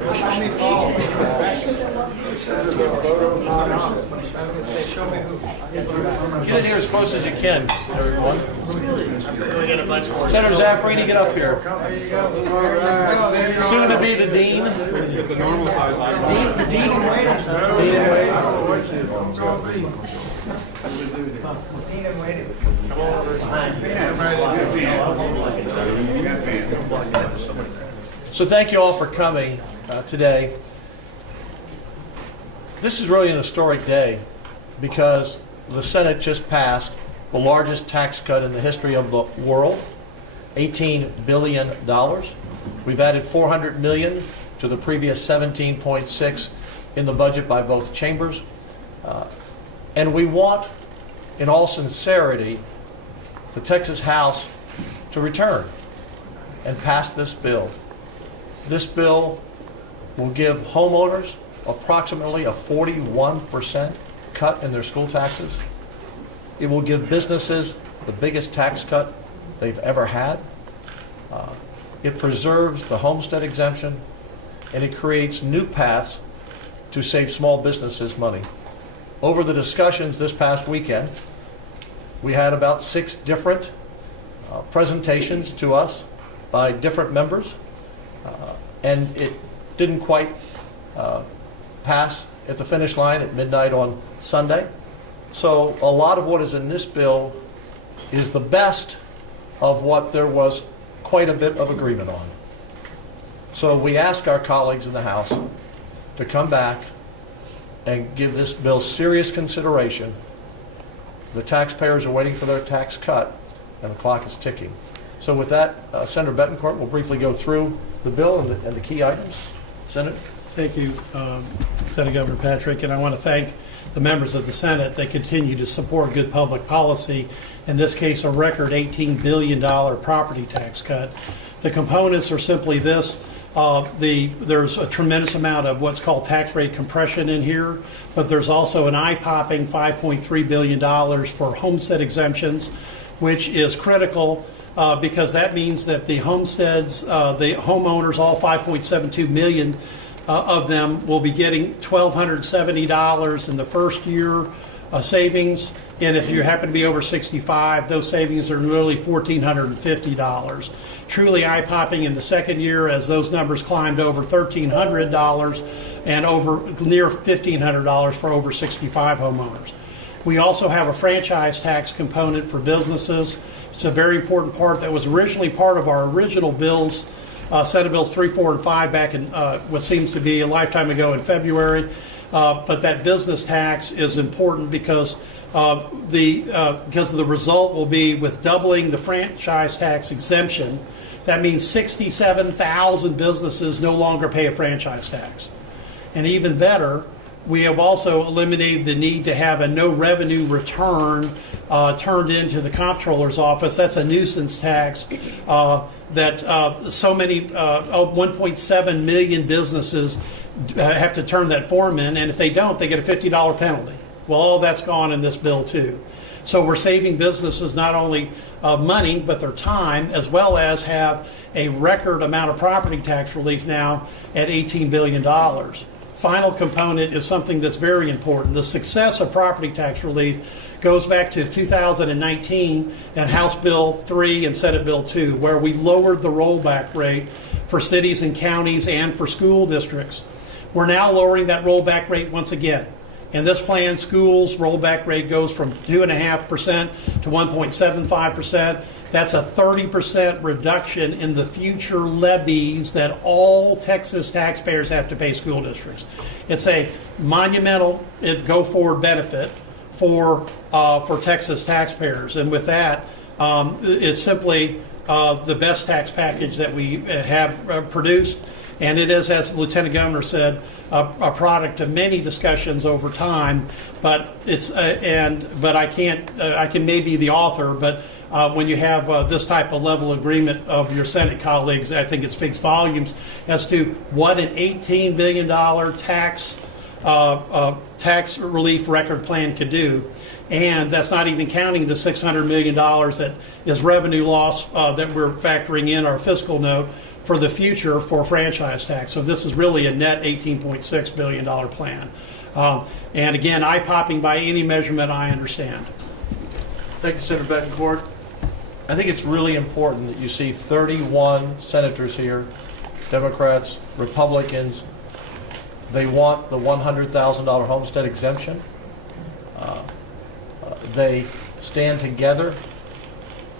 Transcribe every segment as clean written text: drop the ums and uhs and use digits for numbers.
Get in here as close as you can, everyone. Senator Zaffarini, get up here. Soon to be the dean. The normal size icon. The dean and waiting. So thank you all for coming today. This is really an historic day because the Senate just passed the largest tax cut in the history of the world, $18 billion. We've added $400 million to the previous $17.6 in the budget by both chambers. And we want, in all sincerity, the Texas House to return and pass this bill. This bill will give homeowners approximately a 41% cut in their school taxes. It will give businesses the biggest tax cut they've ever had. It preserves the homestead exemption, and it creates new paths to save small businesses money. Over the discussions this past weekend, we had about 6 different presentations to us by different members, and it didn't quite pass at the finish line at midnight on Sunday. So a lot of what is in this bill is the best of what there was quite a bit of agreement on. So we ask our colleagues in the House to come back and give this bill serious consideration. The taxpayers are waiting for their tax cut, and the clock is ticking. So with that, Senator Bettencourt will briefly go through the bill and the key items. Senator? Thank you, Senator Governor Patrick, and I want to thank the members of the Senate that continue to support good public policy, in this case a record $18 billion property tax cut. The components are simply this. There's a tremendous amount of what's called tax rate compression in here, but there's also an eye-popping $5.3 billion for homestead exemptions, which is critical because that means that the homesteads, the homeowners, all 5.72 million of them will be getting $1,270 in the first year savings, and if you happen to be over 65, those savings are nearly $1,450. Truly eye-popping in the second year as those numbers climbed over $1,300 and over near $1,500 for over 65 homeowners. We also have a franchise tax component for businesses. It's a very important part that was originally part of our original bills, Senate Bills 3, 4, and 5 back in what seems to be a lifetime ago in February. But that business tax is important because the result will be with doubling the franchise tax exemption. That means 67,000 businesses no longer pay a franchise tax. And even better, we have also eliminated the need to have a no revenue return turned into the comptroller's office. That's a nuisance tax that so many 1.7 million businesses have to turn that form in, and if they don't, they get a $50 penalty. Well, all that's gone in this bill too. So we're saving businesses not only money, but their time, as well as have a record amount of property tax relief now at $18 billion. Final component is something that's very important. The success of property tax relief goes back to 2019 and House Bill 3 and Senate Bill 2, where we lowered the rollback rate for cities and counties and for school districts. We're now lowering that rollback rate once again. In this plan, schools' rollback rate goes from 2.5% to 1.75%. That's a 30% reduction in the future levies that all Texas taxpayers have to pay school districts. It's a monumental go-forward benefit for Texas taxpayers. And with that, it's simply the best tax package that we have produced. And it is, as the Lieutenant Governor said, a product of many discussions over time. But it's but I can maybe the author, but when you have this type of level of agreement of your Senate colleagues, I think it speaks volumes as to what an $18 billion tax relief record plan could do. And that's not even counting the $600 million that is revenue loss that we're factoring in our fiscal note for the future for franchise tax. So this is really a net $18.6 billion plan. And again, eye-popping by any measurement I understand. Thank you, Senator Betancourt. I think it's really important that you see 31 senators here, Democrats, Republicans. They want the $100,000 homestead exemption. They stand together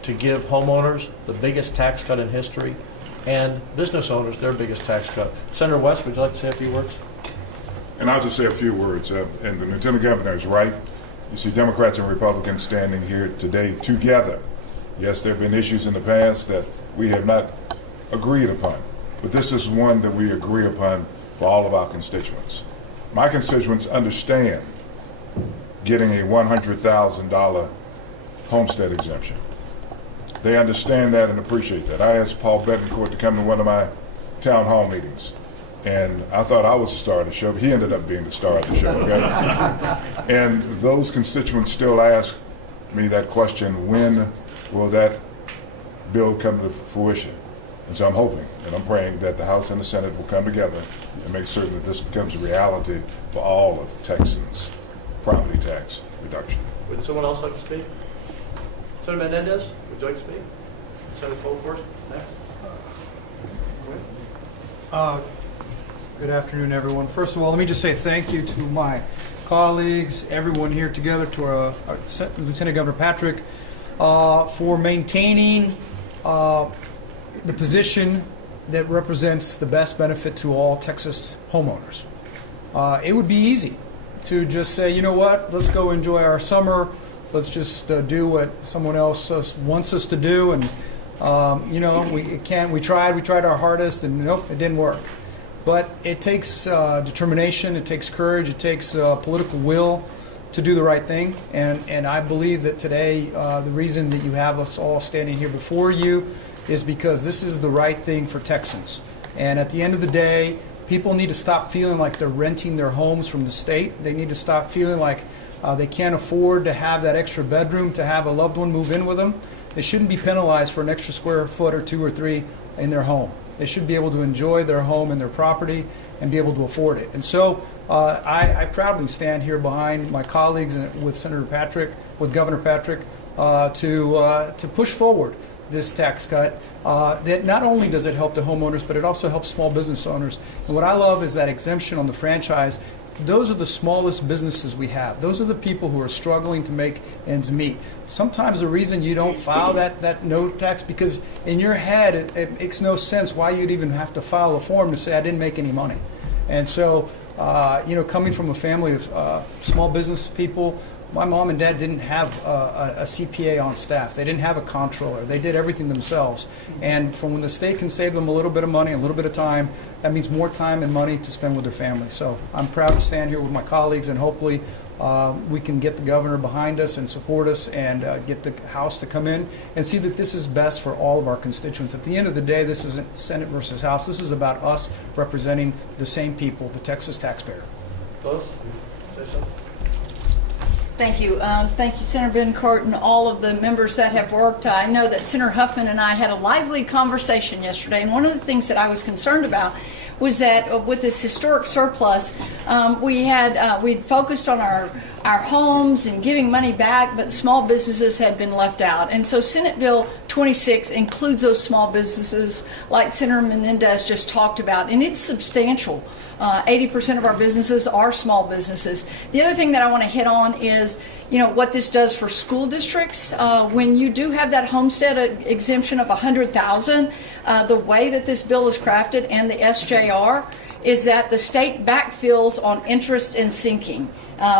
to give homeowners the biggest tax cut in history and business owners their biggest tax cut. Senator West, would you like to say a few words? And I'll just say a few words. And the Lieutenant Governor is right. You see Democrats and Republicans standing here today together. Yes, there have been issues in the past that we have not agreed upon, but this is one that we agree upon for all of our constituents. My constituents understand getting a $100,000 homestead exemption. They understand that and appreciate that. I asked Paul Betancourt to come to one of my town hall meetings, and I thought I was the star of the show, but he ended up being the star of the show. Okay? And those constituents still ask me that question, when will that bill come to fruition? And so I'm hoping and I'm praying that the House and the Senate will come together and make certain that this becomes a reality for all of Texans' property tax reduction. Would someone else like to speak? Senator Menendez, would you like to speak? Senator Goldforst, next. Good afternoon, everyone. First of all, let me just say thank you to my colleagues, everyone here together, to our Lieutenant Governor Patrick, for maintaining the position that represents the best benefit to all Texas homeowners. It would be easy to just say, you know what, let's go enjoy our summer. Let's just do what someone else wants us to do, and we tried our hardest, and nope, it didn't work. But it takes determination, it takes courage, it takes political will to do the right thing, and I believe that today the reason that you have us all standing here before you is because this is the right thing for Texans. And at the end of the day, people need to stop feeling like they're renting their homes from the state. They need to stop feeling like they can't afford to have that extra bedroom to have a loved one move in with them. They shouldn't be penalized for an extra square foot or 2 or 3 in their home. They should be able to enjoy their home and their property and be able to afford it. And so I proudly stand here behind my colleagues with Senator Patrick, with Governor Patrick, to push forward this tax cut. That not only does it help the homeowners, but it also helps small business owners. And what I love is that exemption on the franchise. Those are the smallest businesses we have. Those are the people who are struggling to make ends meet. Sometimes the reason you don't file that no tax, because in your head it makes no sense why you'd even have to file a form to say I didn't make any money. And so, coming from a family of small business people, my mom and dad didn't have a CPA on staff. They didn't have a comptroller. They did everything themselves. And from when the state can save them a little bit of money, a little bit of time, that means more time and money to spend with their family. So I'm proud to stand here with my colleagues, and hopefully we can get the governor behind us and support us, and get the House to come in and see that this is best for all of our constituents. At the end of the day, this isn't Senate versus House. This is about us representing the same people, the Texas taxpayer. Close? Say something? Thank you. Thank you, Senator Betancourt, and all of the members that have worked. I know that Senator Huffman and I had a lively conversation yesterday, and one of the things that I was concerned about was that with this historic surplus, we'd focused on our homes and giving money back, but small businesses had been left out. And so Senate Bill 26 includes those small businesses like Senator Menendez just talked about, and it's substantial. 80% of our businesses are small businesses. The other thing that I want to hit on is, what this does for school districts. When you do have that homestead exemption of $100,000, the way that this bill is crafted and the SJR is that the state backfills on interest and sinking,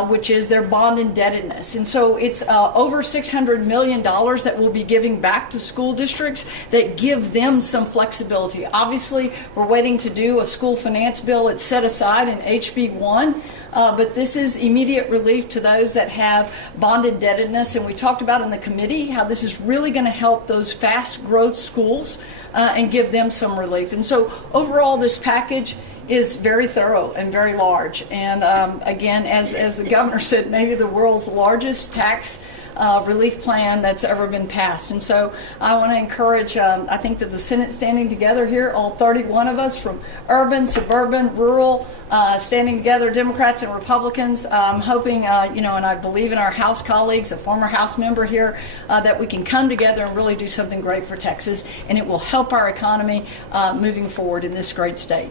which is their bond indebtedness. And so it's over $600 million that we'll be giving back to school districts that give them some flexibility. Obviously, we're waiting to do a school finance bill. It's set aside in HB 1. But this is immediate relief to those that have bond indebtedness. And we talked about in the committee how this is really going to help those fast growth schools and give them some relief. And so overall, this package is very thorough and very large. And again, as the governor said, maybe the world's largest tax relief plan that's ever been passed. And so I want to encourage, I think that the Senate standing together here, all 31 of us from urban, suburban, rural, standing together, Democrats and Republicans, hoping, and I believe in our House colleagues, a former House member here, that we can come together and really do something great for Texas, and it will help our economy moving forward in this great state.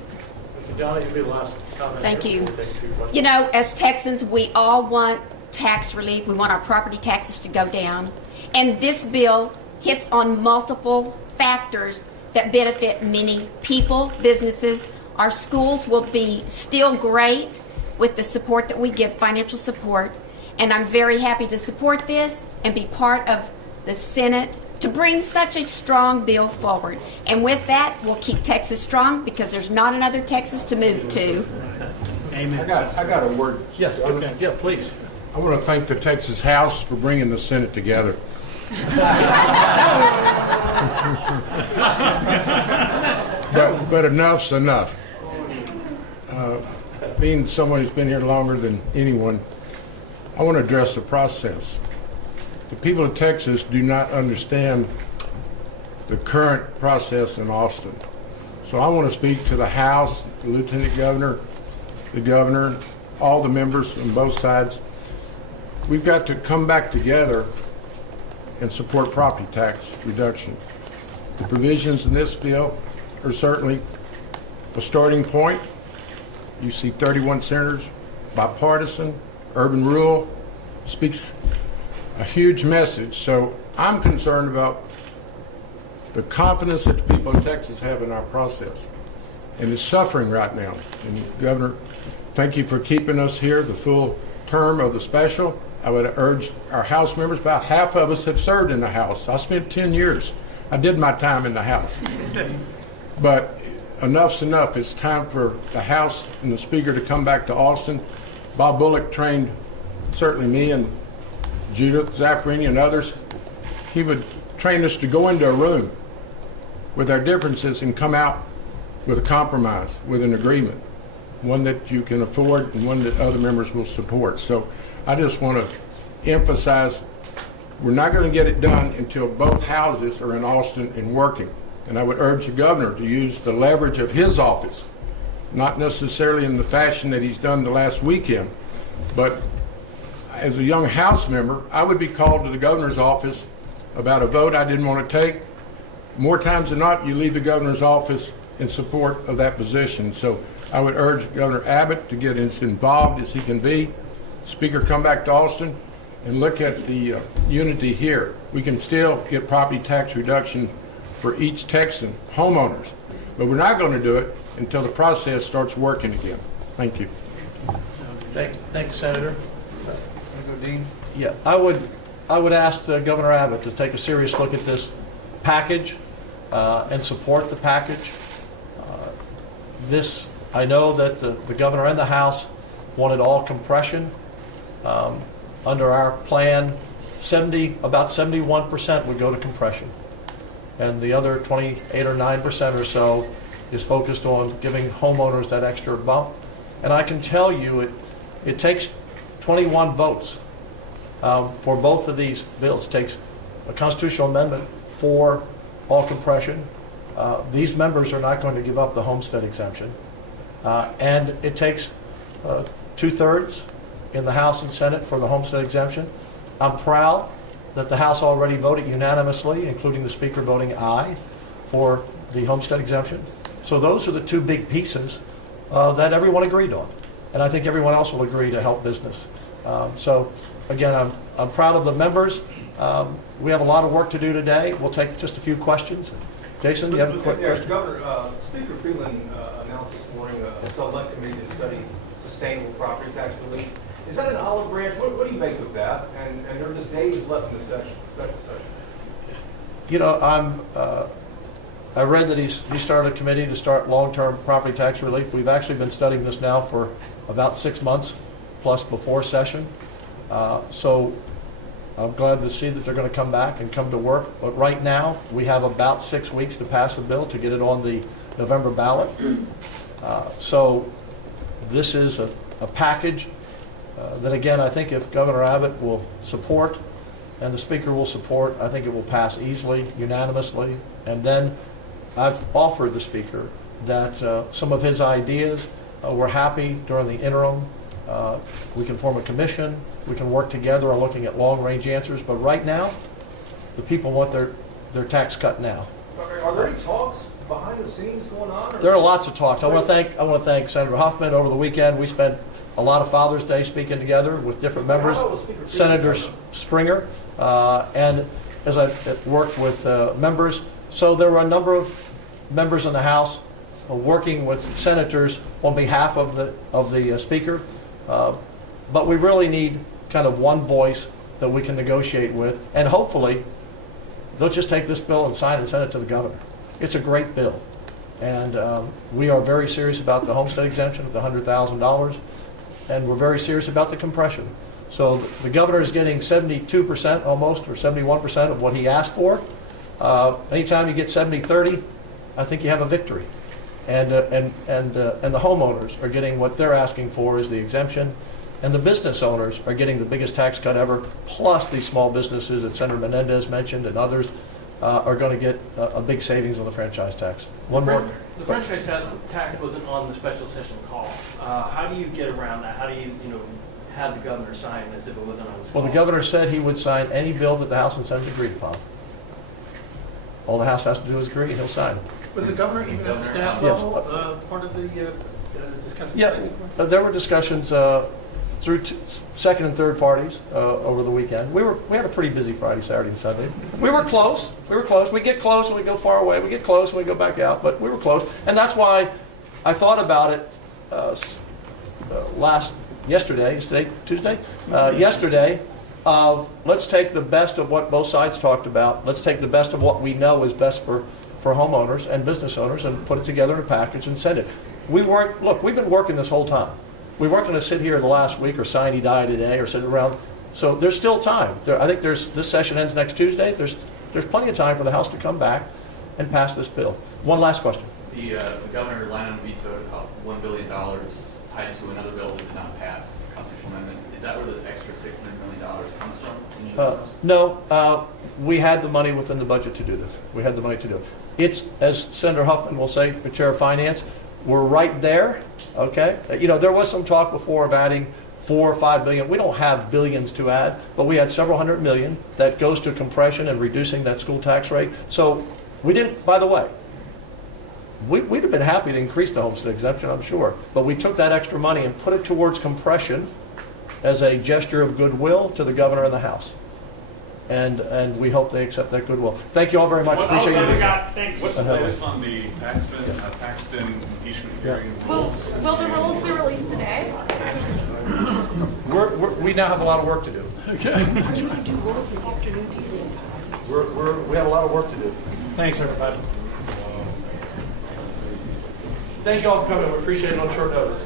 Donna, you'll be the last comment. Thank here you. before we take a few questions. You know, as Texans, we all want tax relief. We want our property taxes to go down. And this bill hits on multiple factors that benefit many people, businesses. Our schools will be still great with the support that we give, financial support. And I'm very happy to support this and be part of the Senate to bring such a strong bill forward. And with that, we'll keep Texas strong because there's not another Texas to move to. Amen. I got a word. Yes, okay. Yeah, please. I want to thank the Texas House for bringing the Senate together. but enough's enough. Being someone who's been here longer than anyone, I want to address the process. The people of Texas do not understand the current process in Austin. So I want to speak to the House, the Lieutenant Governor, the Governor, all the members on both sides. We've got to come back together and support property tax reduction. The provisions in this bill are certainly a starting point. You see 31 senators, bipartisan, urban rural, speaks a huge message. So I'm concerned about the confidence that the people of Texas have in our process. And it's suffering right now. And Governor, thank you for keeping us here the full term of the special. I would urge our House members, about half of us have served in the House. I spent 10 years. I did my time in the House. But enough's enough. It's time for the House and the Speaker to come back to Austin. Bob Bullock trained certainly me and Judith Zaffarini and others. He would train us to go into a room with our differences and come out with a compromise, with an agreement, one that you can afford and one that other members will support. So I just want to emphasize we're not going to get it done until both houses are in Austin and working. And I would urge the governor to use the leverage of his office, not necessarily in the fashion that he's done the last weekend, but as a young House member, I would be called to the governor's office about a vote I didn't want to take. More times than not, you leave the governor's office in support of that position. So I would urge Governor Abbott to get as involved as he can be. Speaker, come back to Austin and look at the unity here. We can still get property tax reduction for each Texan, homeowners. But we're not going to do it until the process starts working again. Thank you. Thank you, Senator. Dean? Yeah, I would ask Governor Abbott to take a serious look at this package and support the package. I know that the governor and the House wanted all compression. Under our plan, about 71% would go to compression, and the other 28 or 9% or so is focused on giving homeowners that extra bump. And I can tell you, it takes 21 votes for both of these bills. It takes a constitutional amendment for all compression. These members are not going to give up the homestead exemption. And it takes 2/3 in the House and Senate for the homestead exemption. I'm proud that the House already voted unanimously, including the Speaker voting aye, for the homestead exemption. So those are the two big pieces that everyone agreed on. And I think everyone else will agree to help business. So again, I'm proud of the members. We have a lot of work to do today. We'll take just a few questions. Jason, you have a quick question? Governor, Speaker Freeland announced this morning a select committee to study sustainable property tax relief. Is that an olive branch? What do you make of that? And there are just days left in the special session. You know, I read that he started a committee to start long-term property tax relief. We've actually been studying this now for about 6 months plus before session. So I'm glad to see that they're going to come back and come to work. But right now, we have about 6 weeks to pass a bill to get it on the November ballot. So this is a package that, again, I think if Governor Abbott will support and the Speaker will support, I think it will pass easily, unanimously. And then I've offered the Speaker that some of his ideas, we're happy during the interim. We can form a commission. We can work together on looking at long-range answers. But right now, the people want their tax cut now. Are there any talks behind the scenes going on? Or? There are lots of talks. I want to thank Senator Huffman. Over the weekend, we spent a lot of Father's Day speaking together with different members. How about with Speaker Senator Freeman? Springer, and as I worked with members. So there were a number of members in the House working with senators on behalf of the Speaker. But we really need kind of one voice that we can negotiate with, and hopefully they'll just take this bill and sign and send it to the governor. It's a great bill, and we are very serious about the homestead exemption of the $100,000, and we're very serious about the compression. So the governor is getting 72% almost, or 71% of what he asked for. Anytime you get 70-30, I think you have a victory. And the homeowners are getting what they're asking for is the exemption, and the business owners are getting the biggest tax cut ever, plus these small businesses that Senator Menendez mentioned and others are going to get a big savings on the franchise tax. One more. The franchise tax wasn't on the special session call. How do you get around that? How do you have the governor sign as if it wasn't on his call? Well, the governor said he would sign any bill that the House and Senate agreed upon. All the House has to do is agree, and he'll sign it. Was the governor even at the staff Yes. level part of the discussion? Yeah, there were discussions through second and third parties over the weekend. We had a pretty busy Friday, Saturday, and Sunday. We were close. We get close and we go far away. We get close and we go back out. But we were close, and that's why I thought about it yesterday. Is today Tuesday? Yesterday. Let's take the best of what both sides talked about. Let's take the best of what we know is best for homeowners and business owners and put it together in a package and send it. We've been working this whole time. We weren't going to sit here the last week or sign die today or sit around. So there's still time. I think this session ends next Tuesday. There's plenty of time for the House to come back and pass this bill. One last question. The governor lined on vetoed about $1 billion tied to another bill that did not pass, a constitutional amendment. Is that where this extra $600 million comes from? No, we had the money within the budget to do this. We had the money to do it. It's, as Senator Huffman will say, the Chair of Finance, we're right there, okay? There was some talk before of adding $4 or $5 billion. We don't have billions to add, but we had several hundred million that goes to compression and reducing that school tax rate. So we didn't, by the way, we'd have been happy to increase the homestead exemption, I'm sure, but we took that extra money and put it towards compression as a gesture of goodwill to the governor and the House. And we hope they accept that goodwill. Thank you all very much. Appreciate you. What's the latest on the Paxton impeachment hearing rules? Will the rules be released today? We now have a lot of work to do. Okay. We have a lot of work to do. Thanks, everybody. Thank you all for coming. We appreciate it on short notice.